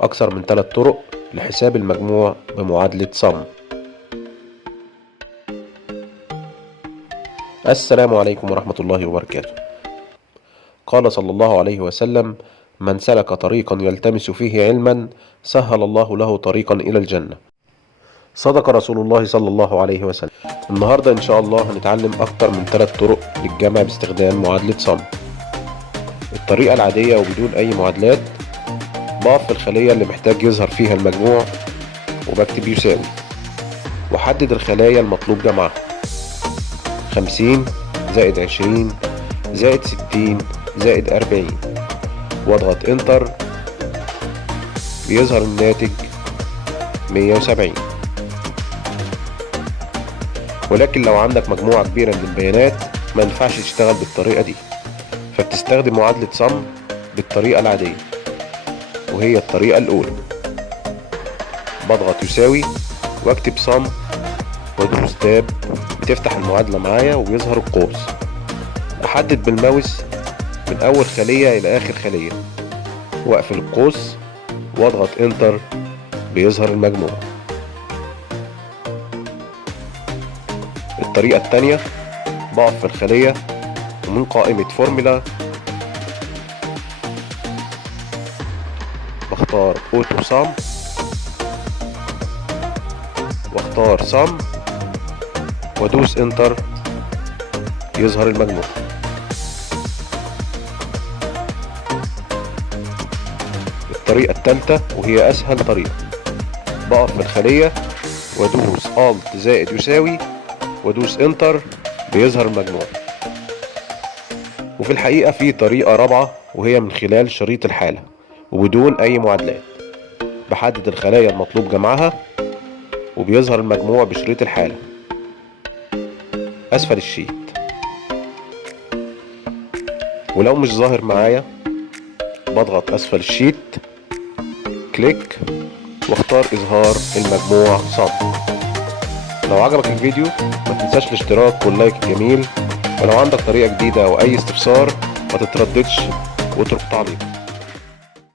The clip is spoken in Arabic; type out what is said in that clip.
أكثر من 3 طرق لحساب المجموع بمعادلة صم. السلام عليكم ورحمة الله وبركاته. قال صلى الله عليه وسلم: من سلك طريقا يلتمس فيه علما سهل الله له طريقا إلى الجنة. صدق رسول الله صلى الله عليه وسلم. النهاردة إن شاء الله هنتعلم أكتر من 3 طرق للجمع باستخدام معادلة صم. الطريقة العادية وبدون أي معادلات، بقف في الخلية اللي محتاج يظهر فيها المجموع وبكتب يساوي، وحدد الخلايا المطلوب جمعها: 50 زائد 20 زائد 60 زائد 40، واضغط انتر. بيظهر الناتج 170. ولكن لو عندك مجموعة كبيرة من البيانات ما ينفعش تشتغل بالطريقة دي، فبتستخدم معادلة صم بالطريقة العادية، وهي الطريقة الأولى. بضغط يساوي واكتب صم وادوس تاب، بتفتح المعادلة معايا وبيظهر القوس. احدد بالماوس من اول خلية الى اخر خلية واقفل القوس واضغط انتر، بيظهر المجموع. الطريقة التانية، بقف في الخلية ومن قائمة فورمولا بختار اوتو صم واختار صم وادوس انتر، يظهر المجموع. الطريقة الثالثة وهي اسهل طريقة، بقف في الخلية وادوس الت زائد يساوي وادوس انتر، بيظهر المجموع. وفي الحقيقة في طريقة رابعة وهي من خلال شريط الحالة وبدون اي معادلات. بحدد الخلايا المطلوب جمعها وبيظهر المجموع بشريط الحالة اسفل الشيت. ولو مش ظاهر معايا بضغط اسفل الشيت كليك واختار اظهار المجموع صم. لو عجبك الفيديو ما تنساش الاشتراك واللايك الجميل، ولو عندك طريقة جديدة او اي استفسار ما تترددش واترك تعليق.